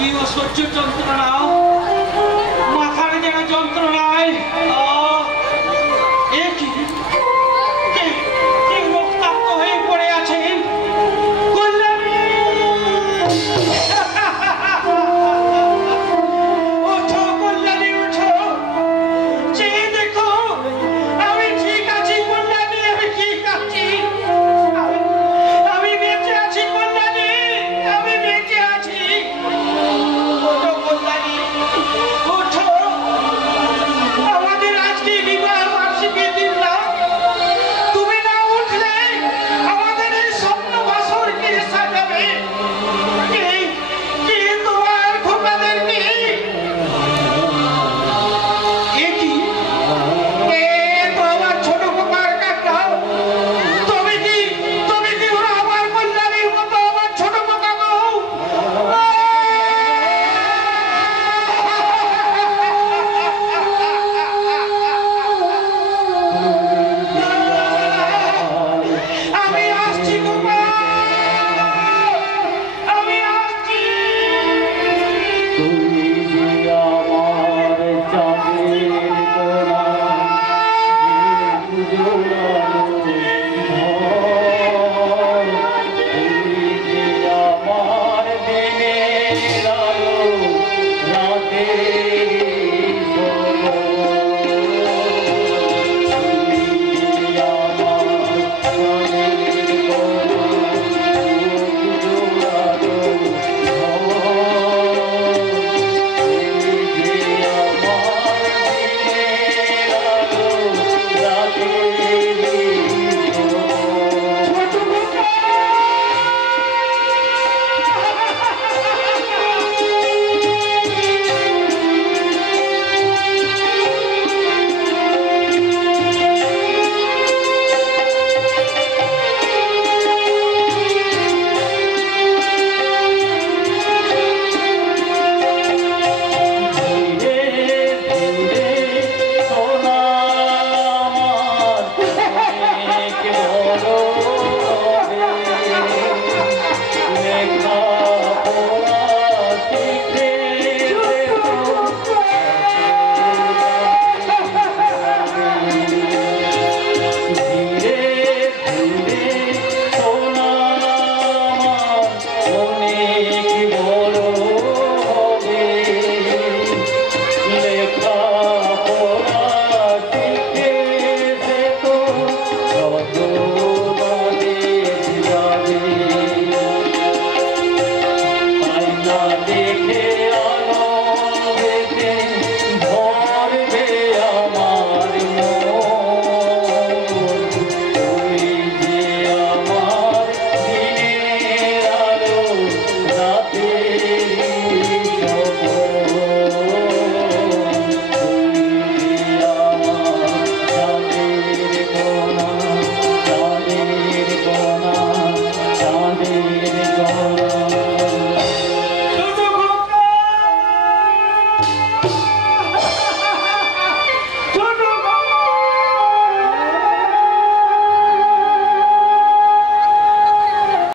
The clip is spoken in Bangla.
কি অসহ্য যন্ত্রণা, মাথার যেন যন্ত্রণায় রক্তাক্ত হয়ে পড়ে আছে। ওঠো কল্যাণী, ওঠো, চেয়ে দেখো আমি ঠিক আছি কল্যাণী, আমি ঠিক আছি, আমি বেঁচে আছি কল্যাণী, আমি বেঁচে আছি। ওঠো কল্যাণী, ওঠো, আমাদের আজকে বিবাহ বার্ষিকীর দিন না, তুমি না উঠলে আমাদের এই স্বপ্ন বাসর কে সাজাবে? কে তোমার খোকাদেরকে তোমার ছোট খোকার কাকা? তুমি কি ওরা আমার কল্যাণীর মতো আমার ছোট খোকা বউ? আমি আসছি গোপাল, আমি আসছি।